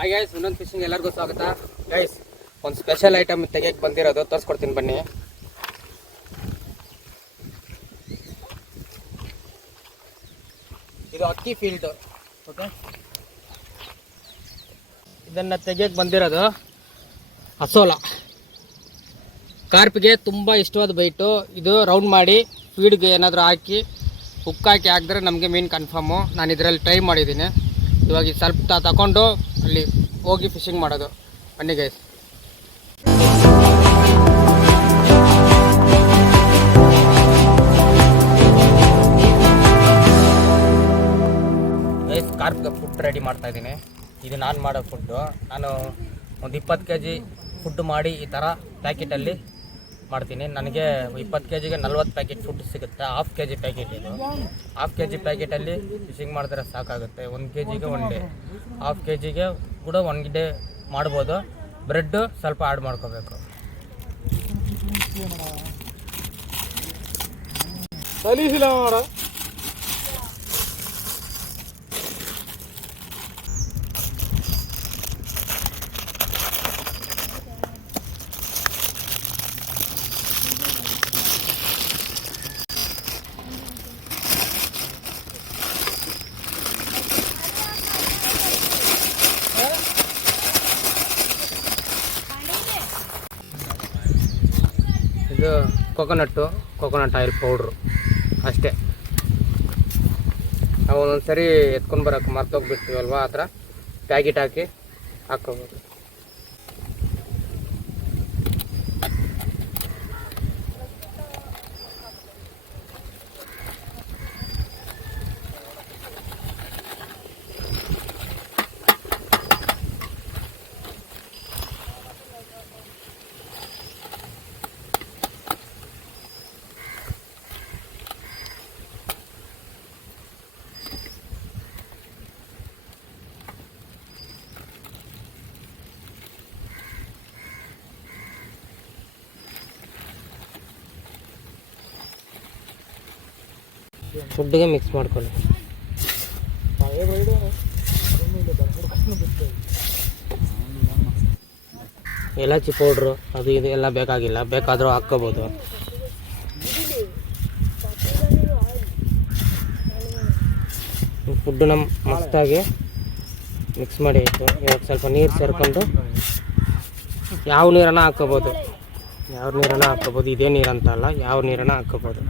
Hi guys, ಇನ್ನೊಂದು fishing ಎಲ್ಲರಿಗೂ ಸ್ವಾಗತ. ಗೈಸ್, ಒಂದು ಸ್ಪೆಷಲ್ ಐಟಮ್ ತೆಗೆಯಕ್ಕೆ ಬಂದಿರೋದು, ತೋರಿಸ್ಕೊಡ್ತೀನಿ ಬನ್ನಿ. ಇದು ಅಕ್ಕಿ ಫೀಲ್ಡ್. ಓಕೆ, ಇದನ್ನು ತೆಗೆಯಕ್ಕೆ ಬಂದಿರೋದು ಅಸೋಲ. ಕಾರ್ಪಿಗೆ ತುಂಬ ಇಷ್ಟವಾದ ಬೈಟು ಇದು. ರೌಂಡ್ ಮಾಡಿ ಫೀಡ್ಗೆ ಏನಾದರೂ ಹಾಕಿ ಹುಕ್ ಹಾಕಿದ್ರೆ ನಮಗೆ ಮೀನು ಕನ್ಫರ್ಮು. ನಾನು ಇದರಲ್ಲಿ ಟ್ರೈ ಮಾಡಿದ್ದೀನಿ. ಇವಾಗ ಸ್ವಲ್ಪ ತಗೊಂಡು ಅಲ್ಲಿ ಹೋಗಿ ಫಿಶಿಂಗ್ ಮಾಡೋದು. ಬನ್ನಿ ಗೈಸ್. ಗೈಸ್, ಕಾರ್ಪ್ಗೆ ಫುಡ್ ರೆಡಿ ಮಾಡ್ತಾ ಇದ್ದೀನಿ. ಇದು ನಾನು ಮಾಡೋ ಫುಡ್ಡು. ನಾನು ಒಂದು 20 kg ಫುಡ್ ಮಾಡಿ ಈ ಥರ ಪ್ಯಾಕೆಟಲ್ಲಿ ಮಾಡ್ತೀನಿ. ನನಗೆ 20 kgಗೆ 40 ಪ್ಯಾಕೆಟ್ ಫುಡ್ ಸಿಗುತ್ತೆ. ಹಾಫ್ kg ಪ್ಯಾಕೆಟ್ ಇದು. ಹಾಫ್ kg ಪ್ಯಾಕೆಟಲ್ಲಿ ಫಿಶಿಂಗ್ ಮಾಡಿದ್ರೆ ಸಾಕಾಗುತ್ತೆ. 1 kgಗೆ 1 ಡೇ, ಹಾಫ್ kgಗೆ ಕೂಡ 1 ಡೇ ಮಾಡ್ಬೋದು. ಬ್ರೆಡ್ ಸ್ವಲ್ಪ ಆ್ಯಡ್ ಮಾಡ್ಕೋಬೇಕು. ಇದು ಕೋಕೋನಟ್ ಆಯಿಲ್ ಪೌಡ್ರು ಅಷ್ಟೇ. ನಾವು ಒಂದೊಂದು ಸರಿ ಎತ್ಕೊಂಡು ಬರೋಕ್ಕೆ ಮರ್ತೋಗ್ಬಿಡ್ತೀವಲ್ವ, ಆ ಥರ ಪ್ಯಾಕೆಟ್ ಹಾಕಿ ಹಾಕ್ಕೋಬೋದು. ಫುಡ್ಗೆ ಮಿಕ್ಸ್ ಮಾಡ್ಕೊಳ್ಳಿ. ಏಲಕ್ಕಿ ಪೌಡ್ರು ಅದು ಇದು ಎಲ್ಲ ಬೇಕಾಗಿಲ್ಲ, ಬೇಕಾದರೂ ಹಾಕ್ಕೋಬೋದು. ಫುಡ್ಡನ್ನ ಮಸ್ತಾಗಿ ಮಿಕ್ಸ್ ಮಾಡಿ ಆಯಿತು. ಇವಾಗ ಸ್ವಲ್ಪ ನೀರು ಸೇರಿಕೊಂಡು ಯಾವ ನೀರನ್ನು ಹಾಕ್ಕೋಬೋದು. ಇದೇ ನೀರು ಅಂತ ಅಲ್ಲ, ಯಾವ ನೀರನ್ನು ಹಾಕ್ಕೋಬೋದು.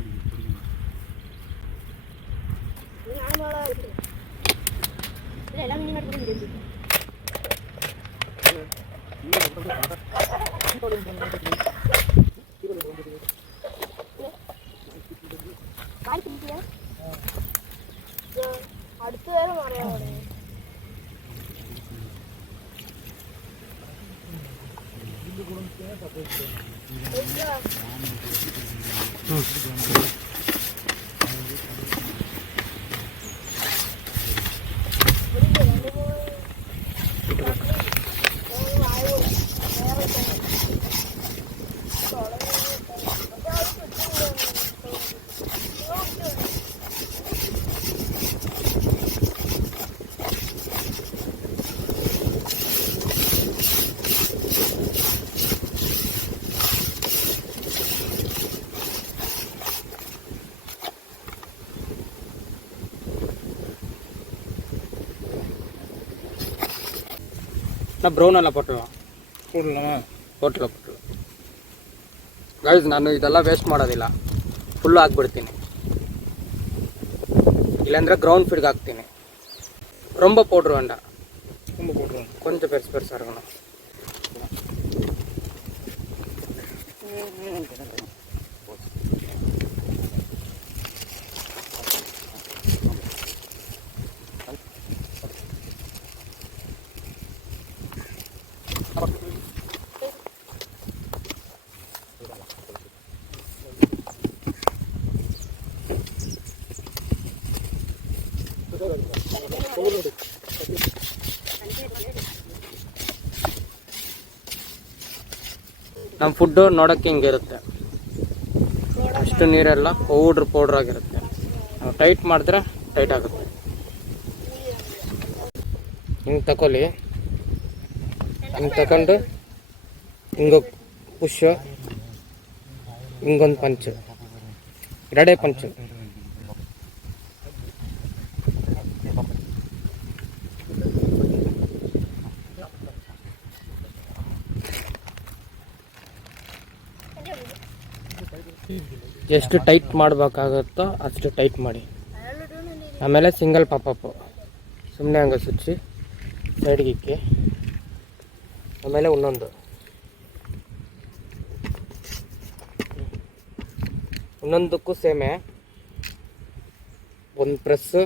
ನಾ ಬ್ರೌನ್ ಎಲ್ಲ ಪೊಟ್ಲು ಗೈಸ್, ನಾನು ಇದೆಲ್ಲ ವೇಸ್ಟ್ ಮಾಡೋದಿಲ್ಲ, ಫುಲ್ಲು ಹಾಕ್ಬಿಡ್ತೀನಿ. ಇಲ್ಲಾಂದರೆ ಗ್ರೌಂಡ್ ಫೀಡ್ಗೆ ಹಾಕ್ತೀನಿ. ರೊಂಬ ಪೌಡ್ರು வேണ്ട, கொஞ்சம் பெருசாக இருக்கணும். ನಮ್ಮ ಫುಡ್ಡು ನೋಡೋಕ್ಕೆ ಹಿಂಗಿರುತ್ತೆ. ಅಷ್ಟು ನೀರೆಲ್ಲ ಪೌಡ್ರ್ ಆಗಿರುತ್ತೆ. ನಾವು ಟೈಟ್ ಮಾಡಿದ್ರೆ ಟೈಟ್ ಆಗುತ್ತೆ. ಹಿಂಗೆ ತಗೊಳ್ಳಿ. ಹಿಂಗೆ ತಗೊಂಡು ಹಿಂಗೆ ಪುಷ್, ಹಿಂಗೊಂದು ಪಂಚ್, ಎರಡೇ ಪಂಚ್. ಎಷ್ಟು ಟೈಟ್ ಮಾಡಬೇಕಾಗುತ್ತೋ ಅಷ್ಟು ಟೈಟ್ ಮಾಡಿ. ಆಮೇಲೆ ಸಿಂಗಲ್ ಪಾಪಪ್ ಸುಮ್ಮನೆ ಹಂಗೆ ಸುಚ್ಚಿ ಸೈಡ್ಗೆ ಇಕ್ಕಿ. ಆಮೇಲೆ ಒಂದೊಂದಕ್ಕೂ ಸೇಮೆ ಒಂದು ಪ್ರೆಸ್,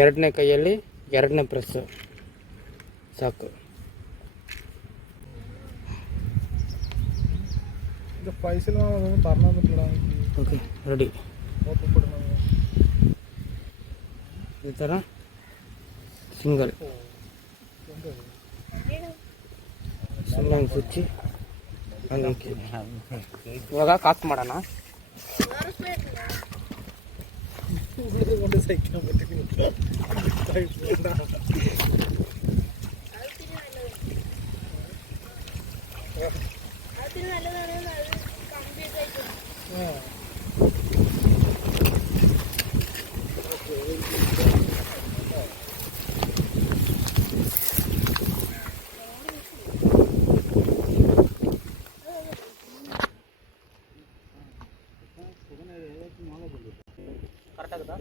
ಎರಡನೇ ಕೈಯಲ್ಲಿ ಎರಡನೇ ಪ್ರೆಸ್ ಸಾಕು. Okay ready. ಈ ಥರ ಸಿಂಗಲ್ ಸುಮ್ಮನೆ ಸುಚ್ಚಿ ಹಂಗೆ. ಇವಾಗ ಕಾಕ್ ಮಾಡೋಣ. ಕರೆಕ್ಟ್ ಆಗುತ್ತಾ?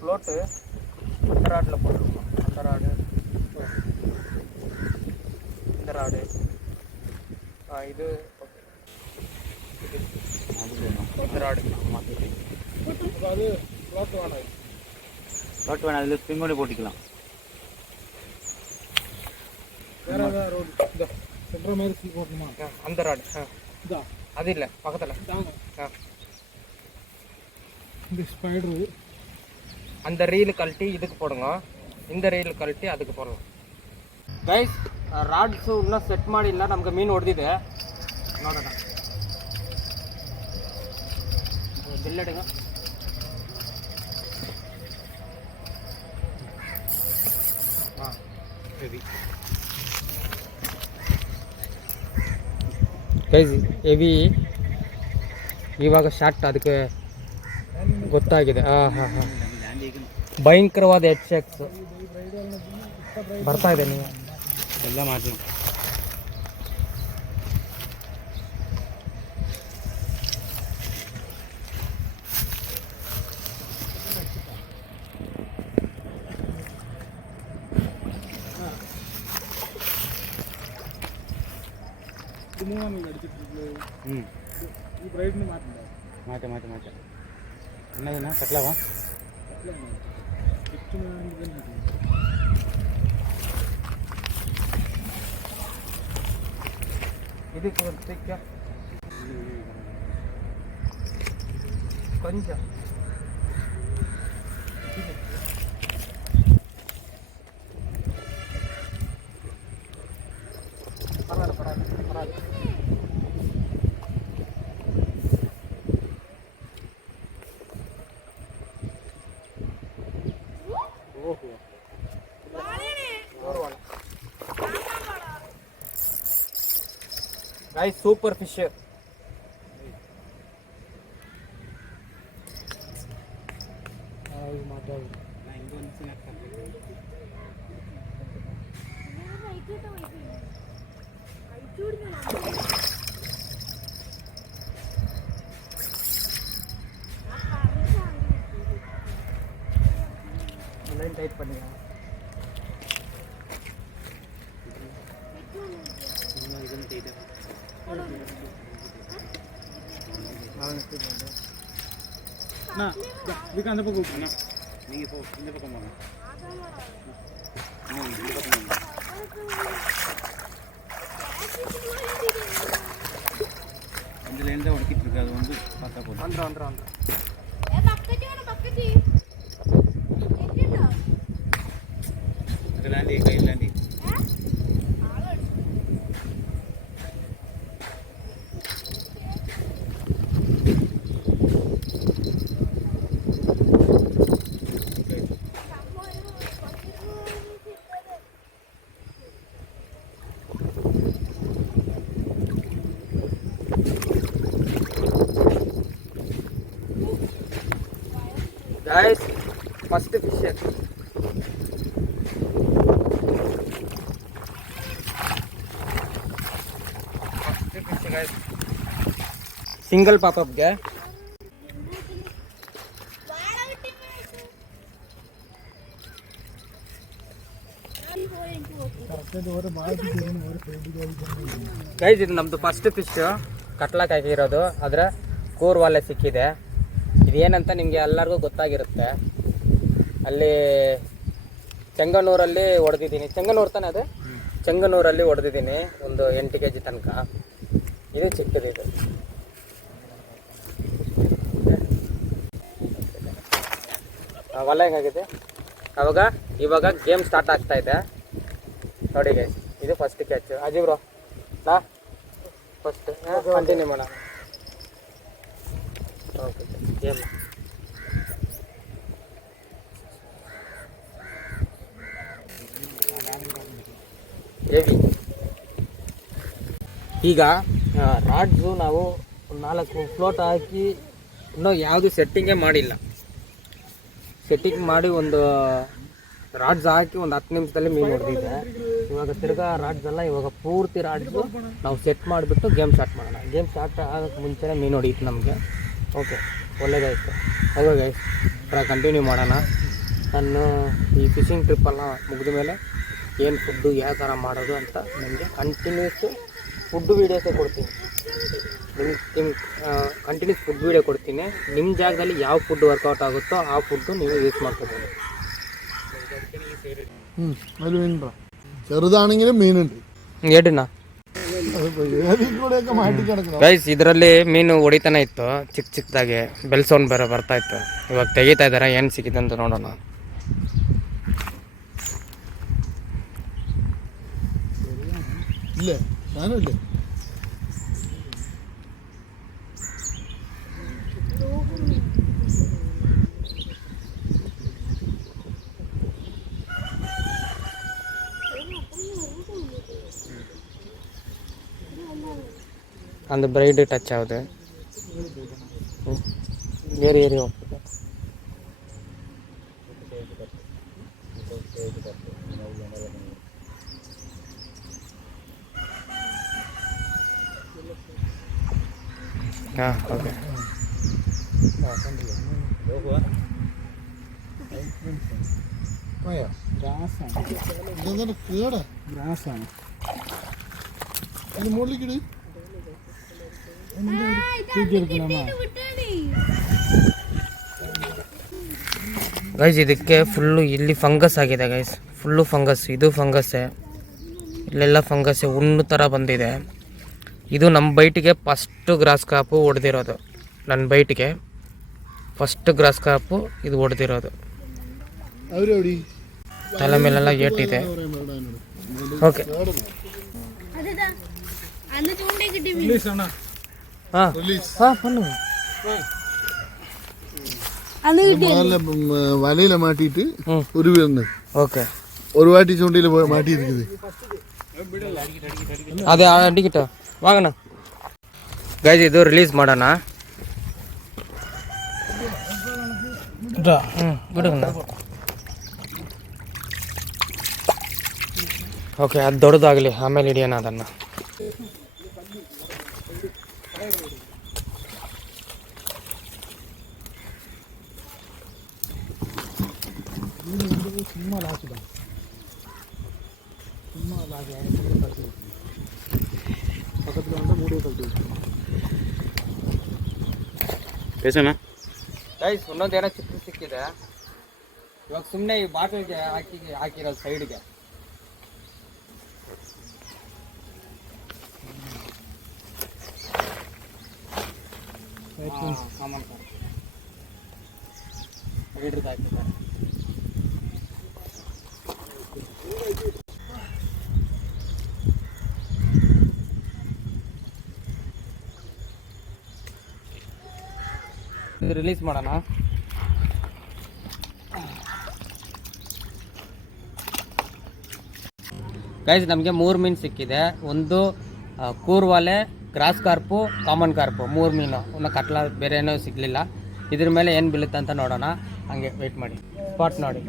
ஃப்ளோட்டு அந்த ராடில் போட்டுருக்கோம். அந்த ராடு, இந்த ராடு, இது இந்த ராடு மாற்றி. அதாவது ஃப்ளோட் வேணாம், ஃப்ளோட் வேணாம், அதில் ஸ்ப்ரிங் பண்ணி போட்டுக்கலாம். வேறு ஏதாவது ரோடு இந்த சென்ற மாதிரி சீ போடணுமா? அந்த ராடு இதான், அது இல்லை பக்கத்தில் இந்த ஸ்பைடரு. அந்த ரீல் கழட்டி இதுக்கு போடுங்க, இந்த ரீಲ್ ಕಳಟಿ ಅದಕ್ಕೆ போடலாம். ಗೈಸ್ ರಾಡ್ಸು ಇನ್ನೂ ಸೆಟ್ ಮಾಡಿಲ್ಲ, ನಮ್ಗೆ ಮೀನು ಹೊಡೆದಿದೆ ನೋಡೋಣ. ಬಿಲ್ಲಡಿಗ ಹಾಂ ಹೆವಿ ಗೈಸ್, ಹೆವಿ ಇವಾಗ ಶಾರ್ಟ್ ಅದಕ್ಕೆ ಗೊತ್ತಾಗಿದೆ. ಹಾಂ ಭಯಂಕರವಾದ HX ಬರ್ತಾ ಇದೆ. ನೀವು ಎಲ್ಲ ಮಾಡಿ ಮಾತೆ என்னதுண்ணா கட்டலாவா? இது கொஞ்சம் பரவாயில்ல. Guys, super fish. Line tight பண்ணுங்க. அந்த பக்கம் நீங்க போ, இந்த பக்கம் வாங்க. இந்த பக்கம் வாங்க. அந்த லைன் தான் உடைக்கிட்டு இருக்கு, அது வந்து பார்த்தா போதும். வந்துடும். ലാൻഡി കയ്യിൽ ലാൻഡി. Guys, first fish. ಸಿಂಗಲ್ ಪಾಪಪ್ಗೆ ಗೈಸ್, ಇದು ನಮ್ದು ಫಸ್ಟ್ ಫಿಶ್ ಕಟ್ಲಾಕ್ ಹಾಕಿರೋದು. ಅದರ ಕೋರ್ ವಾಲೆ ಸಿಕ್ಕಿದೆ. ಇದೇನಂತ ನಿಮಗೆ ಎಲ್ಲರಿಗೂ ಗೊತ್ತಾಗಿರುತ್ತೆ. ಅಲ್ಲಿ ಚೆಂಗನೂರಲ್ಲಿ ಹೊಡೆದಿದ್ದೀನಿ. ಚೆಂಗನೂರು ತಾನೆ ಅದು? ಚೆಂಗನೂರಲ್ಲಿ ಹೊಡೆದಿದ್ದೀನಿ ಒಂದು 8 kg ತನಕ. ಇದು ಚಿಕ್ಕದಿದೆ. ವಲ ಹೆಂಗಾಗಿದೆ ಇವಾಗ ಗೇಮ್ ಸ್ಟಾರ್ಟ್ ಆಗ್ತಾ ಇದೆ ನೋಡಿ ಗೈಸ್. ಇದು ಫಸ್ಟ್ ಕ್ಯಾಚ್. ಅಜೀವ್ ಬ್ರೋ ನಾ ಫಸ್ಟ್ ಕಂಟಿನ್ಯೂ ಮಾಡೋಣ. Okay game heavy. ಈಗ ರಾಡ್ಸು ನಾವು 4 ಫ್ಲೋಟ್ ಹಾಕಿ ಇನ್ನೂ ಯಾವುದು ಸೆಟ್ಟಿಂಗೇ ಮಾಡಿಲ್ಲ. ಸೆಟ್ಟಿಂಗ್ ಮಾಡಿ ಒಂದು ರಾಡ್ಸ್ ಹಾಕಿ ಒಂದು 10 ನಿಮಿಷದಲ್ಲಿ ಮೀನು ಹೊಡೆದಿದೆ. ಇವಾಗ ತಿರ್ಗಾ ರಾಡ್ಸ್ ಎಲ್ಲ ಇವಾಗ ಪೂರ್ತಿ ರಾಡ್ಸು ನಾವು ಸೆಟ್ ಮಾಡಿಬಿಟ್ಟು ಗೇಮ್ ಸ್ಟಾರ್ಟ್ ಮಾಡೋಣ. ಗೇಮ್ ಸ್ಟಾರ್ಟ್ ಆಗೋಕ್ಕೆ ಮುಂಚೆನೇ ಮೀನು ಹೊಡೀತು ನಮಗೆ. ಓಕೆ, ಒಳ್ಳೆಯದಾಯಿತು. ಹಾಗೆ ಗೈಸ್ ಕಂಟಿನ್ಯೂ ಮಾಡೋಣ. ನಾನು ಈ ಫಿಶಿಂಗ್ ಟ್ರಿಪ್ಪೆಲ್ಲ ಮುಗಿದ ಮೇಲೆ ಏನು ಫುಡ್ಡು ಯಾವ ಥರ ಮಾಡೋದು ಅಂತ ನಿಮಗೆ ಕಂಟಿನ್ಯೂಸ್ ಫುಡ್ ವೀಡಿಯೋಸೇ ಕೊಡ್ತೀನಿ. ನಿಮ್ಗೆ ಕಂಟಿನ್ಯೂಸ್ ಫುಡ್ ವೀಡಿಯೋ ಕೊಡ್ತೀನಿ. ನಿಮ್ಮ ಜಾಗದಲ್ಲಿ ಯಾವ ಫುಡ್ ವರ್ಕೌಟ್ ಆಗುತ್ತೋ ಆ ಫುಡ್ಡು ನೀವು ಯೂಸ್ ಮಾಡ್ಕೋಬೋದು. ചെറുതാണെങ്കിലും മീനുണ്ട്. ಏಡಿನ ಗೈಸ್, ಇದರಲ್ಲಿ ಮೀನು ಹೊಡಿತಾನೆ ಇತ್ತು ಚಿಕ್ಕದಾಗಿ. ಬೆಲ್ ಸೌಂಡ್ ಬೇರೆ ಬರ್ತಾ ಇತ್ತು. ಇವಾಗ ತೆಗಿತಾ ಇದ್ದಾರೆ. ಏನು ಸಿಕ್ಕಿದೆ ಅಂತ ನೋಡೋಣ. ഇല്ലേ, ഞാനില്ലേ. அந்த பிரைடு டச் ஆகுது. ஏறி ಹೋಗ್ತದೆ. ಹಾಂ ಓಕೆ. ഗ്രാസാണ് അതിന് മുകളിലേക്കിട്. ಗೈಸ್, ಇದಕ್ಕೆ ಫುಲ್ಲು ಇಲ್ಲಿ ಫಂಗಸ್ ಆಗಿದೆ ಗೈಸ್. Full fungus. ಇದು ಫಂಗಸ್ಸೇ, ಇಲ್ಲೆಲ್ಲ ಫಂಗಸ್ಸೇ ಹುಣ್ಣು ಥರ ಬಂದಿದೆ. ಇದು ನಮ್ಮ ಬೈಟಿಗೆ ಫಸ್ಟು ಗ್ರಾಸ್ ಕಾಪು ಹೊಡೆದಿರೋದು. ನನ್ನ ಬೈಟಿಗೆ ಫಸ್ಟ್ ಗ್ರಾಸ್ ಕಾಪು ಇದು ಹೊಡೆದಿರೋದು. ತಲೆ ಮೇಲೆಲ್ಲ ಏಟಿದೆ. ಓಕೆ, വലയില മാട്ടിട്ട് ഒരു വീണ്. ഓക്കെ, ഒരു വാട്ടി ചൂണ്ടയിൽ മാട്ടിയിരിക്കുന്നത്. ಅದೇ ಅಡಿಗಿಟ್ಟ ವಾಗಣ ಗೈಸ್. ಇದು ರಿಲೀಸ್ ಮಾಡೋಣ. ಬಿಡುಗಣ್ಣ. ಓಕೆ, ಅದು ದೊಡ್ಡದಾಗಲಿ, ಆಮೇಲೆ ಹಿಡಿಯೋಣ ಅದನ್ನು. ಗೈಸ್, ಇನ್ನೊಂದೇನೋ ಚಿತ್ರ ಸಿಕ್ಕಿದೆ. ಇವಾಗ ಸುಮ್ಮನೆ ಈ ಬಾಟಲ್ಗೆ ಹಾಕಿರೋದು ಸೈಡ್ಗೆ. ರಿಲೀಸ್ ಮಾಡೋಣ. ಗೈಸ್, ನಮಗೆ 3 ಮೀನು ಸಿಕ್ಕಿದೆ. ಒಂದು ಕೂರ್ವಾಲೆ, ಗ್ರಾಸ್ ಕಾರ್ಪು, ಕಾಮನ್ ಕಾರ್ಪು, 3 ಮೀನು. ಇನ್ನು ಕಟ್ಲ ಬೇರೆ ಏನೂ ಸಿಗಲಿಲ್ಲ. ಇದ್ರ ಮೇಲೆ ಏನು ಬೀಳುತ್ತೆ ಅಂತ ನೋಡೋಣ. ಹಂಗೆ ವೆಯ್ಟ್ ಮಾಡಿ. ಸ್ಪಾಟ್ ನೋಡಿ.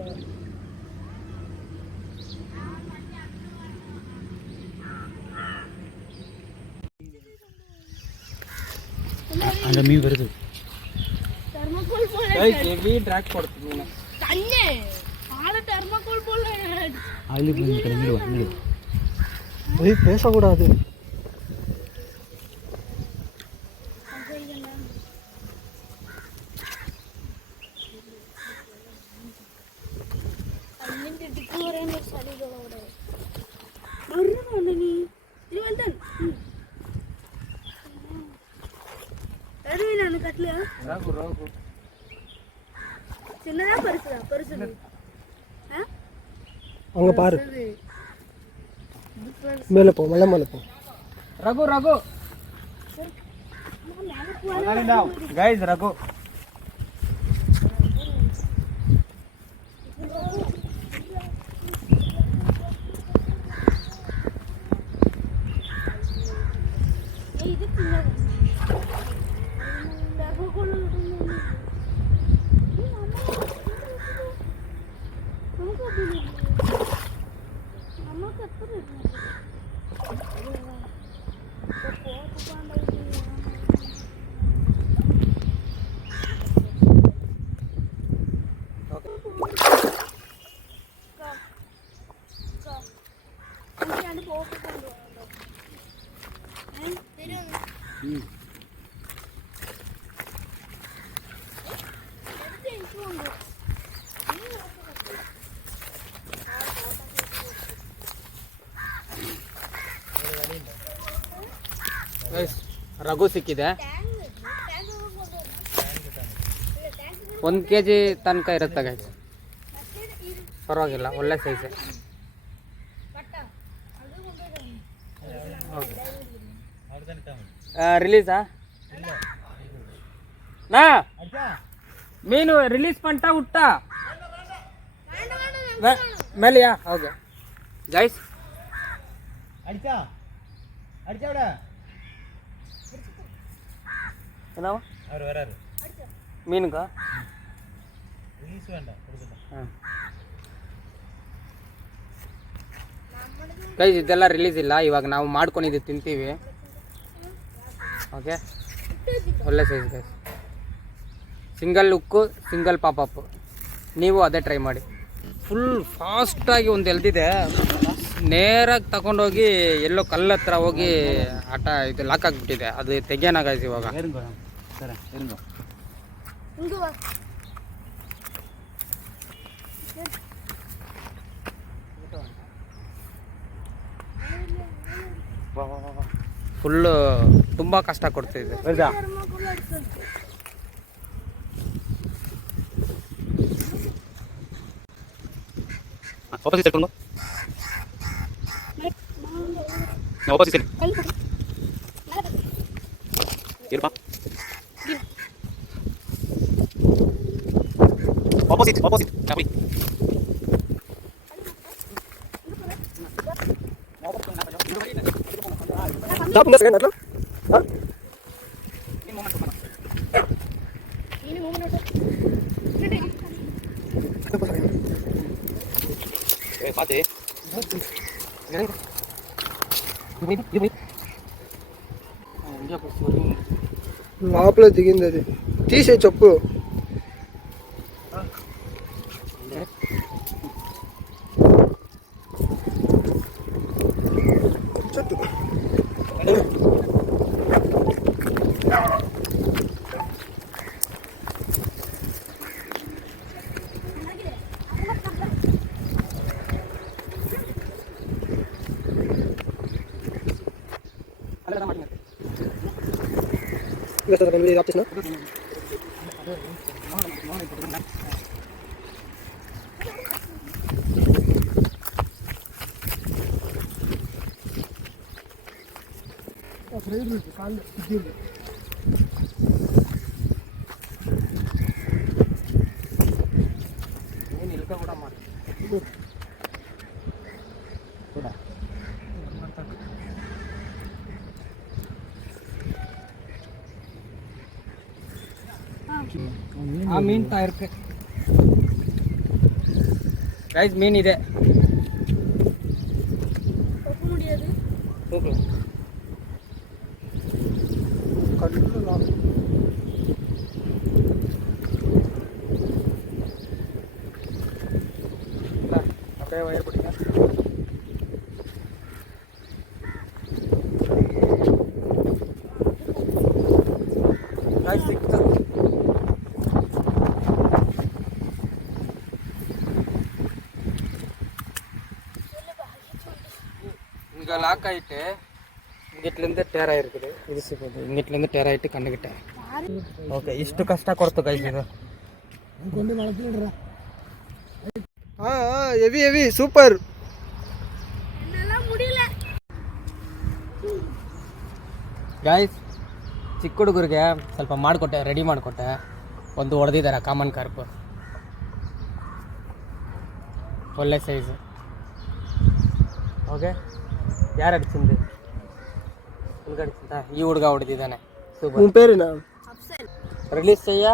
ಹಂಗೆ ಮೀನು ಬರೋದು ಹೆವಿ ಡ್ರ್ಯಾಕ್ ಕೊಡ್ತೀನಿ ನೀನು. ಅಲ್ಲಿ ನೀಡುವ ಪೇಸ ಕೂಡ ಅದು அங்கே பாரு மேலே போ மலை மேலே போ ರಘು ರಘು ಗೈಸ್, ರಘು ರಘು ಸಿಕ್ಕಿದೆ. 1 kg ತನಕ ಇರುತ್ತೆ ಗೈಸ್. ಪರವಾಗಿಲ್ಲ, ಒಳ್ಳೆ ಸೈಜ್. ರಿಲೀಸಾ ನಾ ಮೀನು ರಿಲೀಸ್ ಪಂಟ ಹುಟ್ಟ ಮೇಲೆಯಾ? ಹೌದು ಗೈಸ್, ಮೀನುಗ ಗೈಸ್, ಇದೆಲ್ಲ ರಿಲೀಸ್ ಇಲ್ಲ. ಇವಾಗ ನಾವು ಮಾಡ್ಕೊಂಡಿದ್ದು ತಿಂತೀವಿ. ಓಕೆ, ಒಳ್ಳೆ ಸೈಜ್ ಗೈಸ್. ಸಿಂಗಲ್ ಉಕ್ಕು, ಸಿಂಗಲ್ ಪಾಪಪ್. ನೀವು ಅದೇ ಟ್ರೈ ಮಾಡಿ. ಫುಲ್ ಫಾಸ್ಟಾಗಿ ಒಂದು ಎಲ್ದಿದೆ. ನೇರಾಗಿ ತಗೊಂಡೋಗಿ ಎಲ್ಲೋ ಕಲ್ಲು ಹತ್ರ ಹೋಗಿ ಇದು ಲಾಕ್ ಆಗಿಬಿಟ್ಟಿದೆ. ಅದು ತೆಗಿಯೋಣ ಗೈಸ್ ಇವಾಗ. ಫುಲ್ಲು ತುಂಬ ಕಷ್ಟ ಕೊಡ್ತಿದೆ. ವಾಪಸ್ ತಗೊಂಡು ವಾಪಸ್ ಇರ್ಬಾ ಆಪೋಸಿಟ್ ಚಾಪಿ ಚಾಪು ನಾ ಸೆಕೆಂಡ್ ಅಟ್ಲ ಹಾ ini momen పాతే లోపల దిగింది అది తీసే చెప్పు. చెట్టు ಆ ಮೀನು ಇರುತ್ತೆ ಗೈಸ್, ಮೀನಿದೆ. அப்படியே வயர் பிடிங்க. ಸಿಕ್ತು. இங்கே லாக் ஆகிட்டு இங்கிட்லேருந்து டேர் ஆகிருக்குது. இது ಸಿಗೋದು இங்கிட்லேருந்து ಟೇರ್ ಆಯಿತು ಕಣ್ಣಿಗಿಟ್ಟೆ. ಓಕೆ, ಇಷ್ಟು ಕಷ್ಟ ಕೊಡ್ತು ಗೈಸ್ ಇದು. Heavy heavy super. ಗೈಸ್, ಚಿಕ್ಕ ಹುಡುಗರಿಗೆ ಸ್ವಲ್ಪ ಮಾಡಿಕೊಟ್ಟೆ, ರೆಡಿ ಮಾಡಿಕೊಟ್ಟೆ. ಒಂದು ಹೊಡೆದಿದ್ದಾರೆ ಕಾಮನ್ ಕಾರ್ಪ್, ಒಳ್ಳೆ ಸೈಜು. ಓಕೆ, ಯಾರು ಅಡಿಸಿಂದು ಹುಡುಗ ಅಡಿಸಿಂದ? ಈ ಹುಡುಗ ಹೊಡೆದಿದ್ದಾನೆ. உன் பேரு என்ன? ರಿಲೀಸ್ ಚೆಯ್ಯ,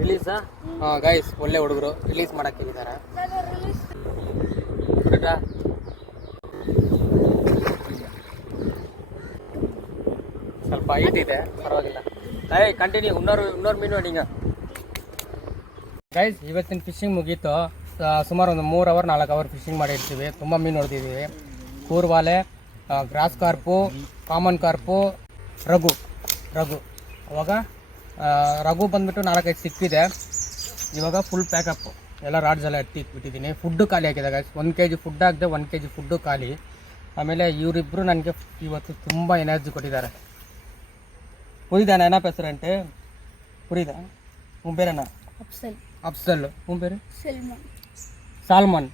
ರಿಲೀಸಾ? ಹಾಂ ಗೈಸ್, ಒಳ್ಳೆ ಹುಡುಗರು ರಿಲೀಸ್ ಮಾಡಕ್ಕೆ ಹೇಳಿದ್ದಾರೆ. ಸ್ವಲ್ಪ ಹೈಟ್ ಇದೆ, ಪರವಾಗಿಲ್ಲ. ಕಂಟಿನ್ಯೂ. ಇನ್ನೂರು ಮೀನು ಅಡಿಂಗ. ಗೈಸ್, ಇವತ್ತಿನ ಫಿಶಿಂಗ್ ಮುಗೀತು. ಸುಮಾರು ಒಂದು 3 ಅವರ್ 4 ಅವರ್ ಫಿಶಿಂಗ್ ಮಾಡಿರ್ತೀವಿ. ತುಂಬ ಮೀನು ಹೊಡೆದಿದ್ದೀವಿ. ಕೂರ್ವಾಲೆ, grass carp, common carp, Raghu. ಅವಾಗ ರಘು ಬಂದುಬಿಟ್ಟು 4-5 ಸಿಕ್ಕಿದೆ. ಇವಾಗ ಫುಲ್ ಪ್ಯಾಕಪ್ ಎಲ್ಲ ರಾಡ್ಸ್ ಎಲ್ಲ ಇಟ್ಬಿಟ್ಟಿದ್ದೀನಿ. ಫುಡ್ಡು ಖಾಲಿ ಆಗಿದೆ ಗೈಸ್. 1 kg ಫುಡ್ ಹಾಕಿದೆ, 1 kg ಫುಡ್ಡು ಖಾಲಿ. ಆಮೇಲೆ ಇವರಿಬ್ಬರು ನನಗೆ ಇವತ್ತು ತುಂಬ ಎನರ್ಜಿ ಕೊಟ್ಟಿದ್ದಾರೆ. புரியுதா என்ன பேசுகிறேன்ட்டு? புரியுதா? உன் பேர் என்ன? அப்சல். உன் பேர்? ಸಾಲ್ಮನ್.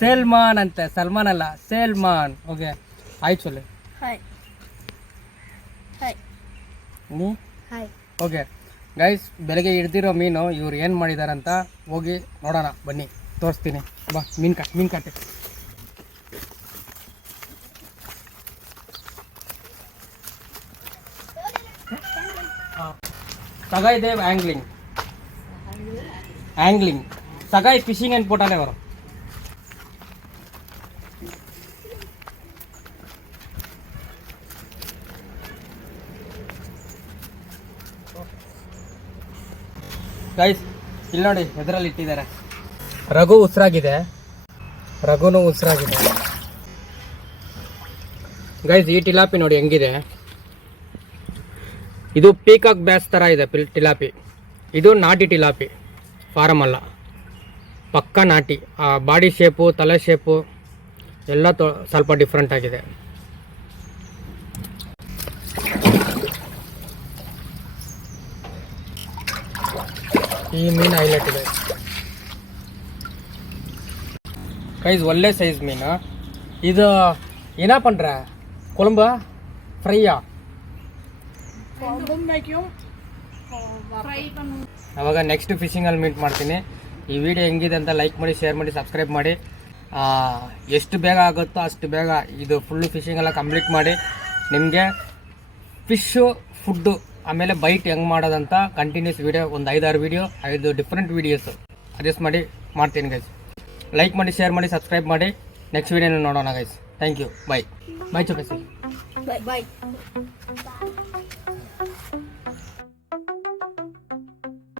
ಸೇಲ್ಮಾನ್ ಅಂತೆ, ಸಲ್ಮಾನ್ ಅಲ್ಲ, ಸೇಲ್ಮಾನ್. ಓಕೆ, ಆಯ್ತು சொல்லு. ನೀ ಓಕೆ ಗೈಸ್, ಬೆಳಗ್ಗೆ ಹಿಡ್ದಿರೋ ಮೀನು ಇವ್ರು ಏನು ಮಾಡಿದಾರಂತ ಹೋಗಿ ನೋಡೋಣ ಬನ್ನಿ, ತೋರಿಸ್ತೀನಿ. ಬಾ, ಮೀನು Kaate. Sahai Dev angling Sahai phishing and போட்டாலே வரும். ಗೈಸ್, ಇಲ್ಲಿ ನೋಡಿ, ಎದುರಲ್ಲಿ ಇಟ್ಟಿದ್ದಾರೆ. ರಘು ಉಸಿರಾಗಿದೆ. ಗೈಸ್, ಈ ಟಿಲಾಪಿ ನೋಡಿ ಹೆಂಗಿದೆ. ಇದು ಪೀಕಾಕ್ ಬ್ಯಾಸ್ ಥರ ಇದೆ ಟಿಲಾಪಿ. ಇದು ನಾಟಿ ಟಿಲಾಪಿ, ಫಾರಮ್ ಅಲ್ಲ, ಪಕ್ಕ ನಾಟಿ. ಬಾಡಿ ಶೇಪು, ತಲೆ ಶೇಪು ಎಲ್ಲ ಸ್ವಲ್ಪ ಡಿಫ್ರೆಂಟ್ ಆಗಿದೆ. ಈ ಮೀನು ಹೈಲೈಟ್ ಇದೆ ಗೈಸ್, ಒಳ್ಳೆ ಸೈಜ್ ಮೀನು ಇದು. ಏನ ಪಂಡ್ರ ಕೊಳಂಬ ಫ್ರೈಯಾ? ಅವಾಗ ನೆಕ್ಸ್ಟ್ ಫಿಶಿಂಗಲ್ಲಿ ಮೀಟ್ ಮಾಡ್ತೀನಿ. ಈ ವಿಡಿಯೋ ಹೆಂಗಿದೆ ಅಂತ ಲೈಕ್ ಮಾಡಿ, ಶೇರ್ ಮಾಡಿ, ಸಬ್ಸ್ಕ್ರೈಬ್ ಮಾಡಿ. ಎಷ್ಟು ಬೇಗ ಆಗುತ್ತೋ ಅಷ್ಟು ಬೇಗ ಇದು ಫುಲ್ಲು ಫಿಶಿಂಗೆಲ್ಲ ಕಂಪ್ಲೀಟ್ ಮಾಡಿ ನಿಮಗೆ ಫಿಶ್ಶು, ಫುಡ್ಡು, ಆಮೇಲೆ ಬೈಟ್ ಹೆಂಗೆ ಮಾಡೋದಂತ ಕಂಟಿನ್ಯೂಸ್ ವೀಡಿಯೋ, ಒಂದು 5-6 ವೀಡಿಯೋ, 5 ಡಿಫ್ರೆಂಟ್ ವೀಡಿಯೋಸು ಅಡ್ಜಸ್ಟ್ ಮಾಡಿ ಮಾಡ್ತೀನಿ ಗೈಸ್. ಲೈಕ್ ಮಾಡಿ, ಶೇರ್ ಮಾಡಿ, ಸಬ್ಸ್ಕ್ರೈಬ್ ಮಾಡಿ. ನೆಕ್ಸ್ಟ್ ವೀಡಿಯೋನ ನೋಡೋಣ guys. Thank you. Bye bye ಚೊಕಸಿ. Bye.